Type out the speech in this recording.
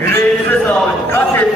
Yüreğinize sağlık. Kaç et